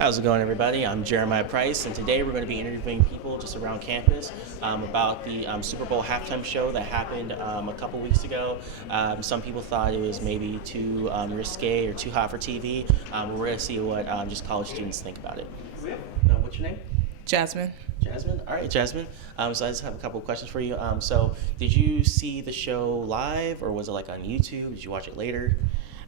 How's it going, everybody? I'm Jeremiah Price, and today we're going to be interviewing people just around campus about the Super Bowl halftime show that happened a couple weeks ago. Some people thought it was maybe too risque or too hot for TV. We're going to see what just college students think about it. What's your name? Jasmine. Jasmine? All right, Jasmine. So I just have a couple of questions for you. So did you see the show live, or was it like on YouTube? Did you watch it later?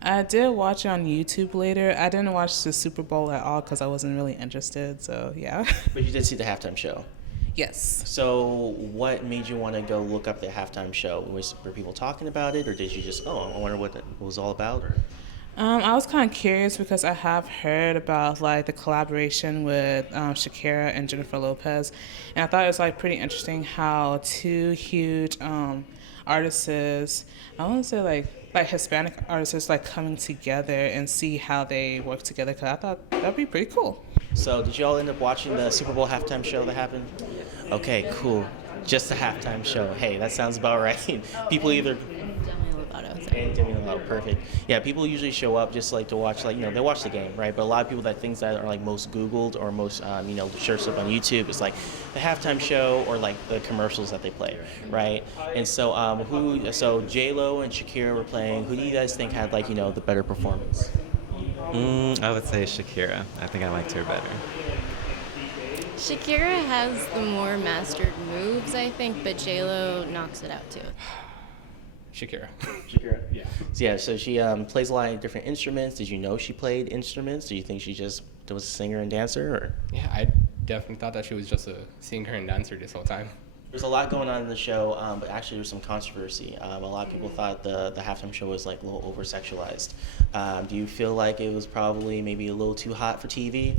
I did watch it on YouTube later. I didn't watch the Super Bowl at all because I wasn't really interested, so yeah. But you did see the halftime show. Yes. So what made you want to go look up the halftime show? Were people talking about it, or did you just, I wonder what it was all about? Or? I was kind of curious because I have heard about like the collaboration with Shakira and Jennifer Lopez, and I thought it was like pretty interesting how two huge artists, I want to say like Hispanic artists, like coming together and see how they work together. Because I thought that'd be pretty cool. So did you all end up watching the Super Bowl halftime show that happened? Okay, cool. Just a halftime show. Hey, that sounds about right. People either. And Demi Lovato, perfect. Yeah, people usually show up just like to watch, they watch the game, right? But a lot of people that things that are like most Googled or most, searched up on YouTube is like the halftime show or like the commercials that they play, right? And so, so J-Lo and Shakira were playing. Who do you guys think had the better performance? I would say Shakira. I think I liked her better. Shakira has the more mastered moves, I think, but J-Lo knocks it out too. Shakira. Shakira? Yeah. Yeah, so she plays a lot of different instruments. Did you know she played instruments? Do you think she just was a singer and dancer? Or? Yeah, I definitely thought that she was just a singer and dancer this whole time. There's a lot going on in the show, but actually there's some controversy. A lot of people thought the halftime show was like a little over-sexualized. Do you feel like it was probably maybe a little too hot for TV?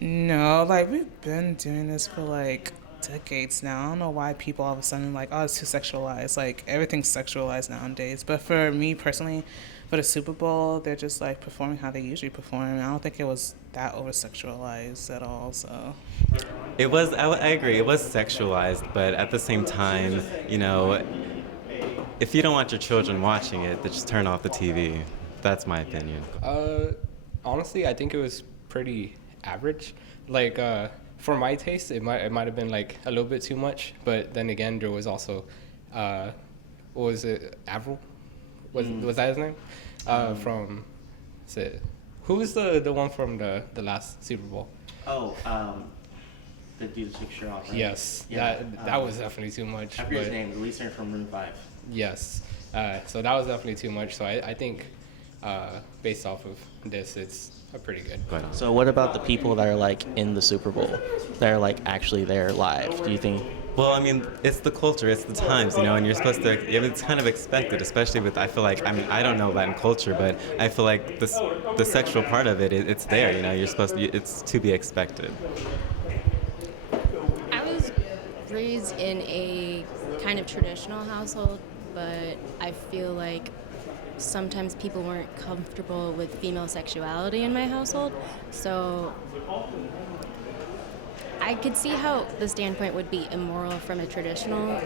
No, we've been doing this for decades now. I don't know why people all of a sudden it's too sexualized. Everything's sexualized nowadays. But for me personally, for the Super Bowl, they're just performing how they usually perform. I don't think it was that over sexualized at all. So It was. I agree. It was sexualized, but at the same time, if you don't want your children watching it, then just turn off the TV. That's my opinion. Honestly, I think it was pretty average. For my taste, it might have been a little bit too much, but then again, there was also, what was it, Avril? Was that his name? Who was the one from the last Super Bowl? The dude that took shirt off, right? Yes, yeah. that was definitely too much. I forget his name, the lead singer from Maroon 5. Yes, so that was definitely too much. So I think, based off of this, it's a pretty good. So what about the people that are in the Super Bowl, that are actually there live? Do you think? Well, I mean, it's the culture, it's the times, and you're supposed to. It's kind of expected, especially with. I feel like I don't know Latin culture, but I feel like the sexual part of it, it's there. You're supposed to. It's to be expected. I was raised in a kind of traditional household, but I feel like sometimes people weren't comfortable with female sexuality in my household, so I could see how the standpoint would be immoral from a traditional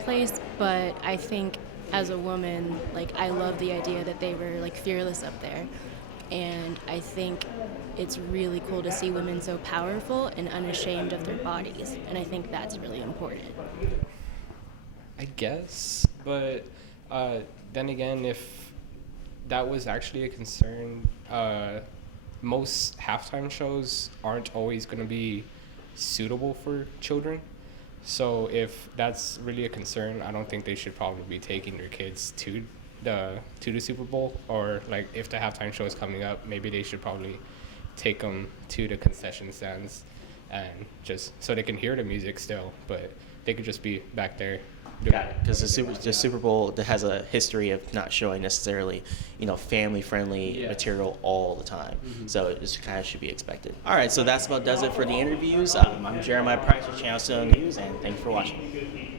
place, but I think as a woman, I love the idea that they were fearless up there, and I think it's really cool to see women so powerful and unashamed of their bodies, and I think that's really important. I guess, but then again, if that was actually a concern, most halftime shows aren't always going to be suitable for children. So if that's really a concern, I don't think they should probably be taking their kids to the Super Bowl, or if the halftime show is coming up, maybe they should probably take them to the concession stands and just so they can hear the music still, but they could just be back there. Got it. Because the Super Bowl that has a history of not showing necessarily, family-friendly material all the time. Mm-hmm. So it just kind of should be expected. All right, so that's about does it for the interviews. I'm Jeremiah Price with Channel 7 News, and thanks for watching.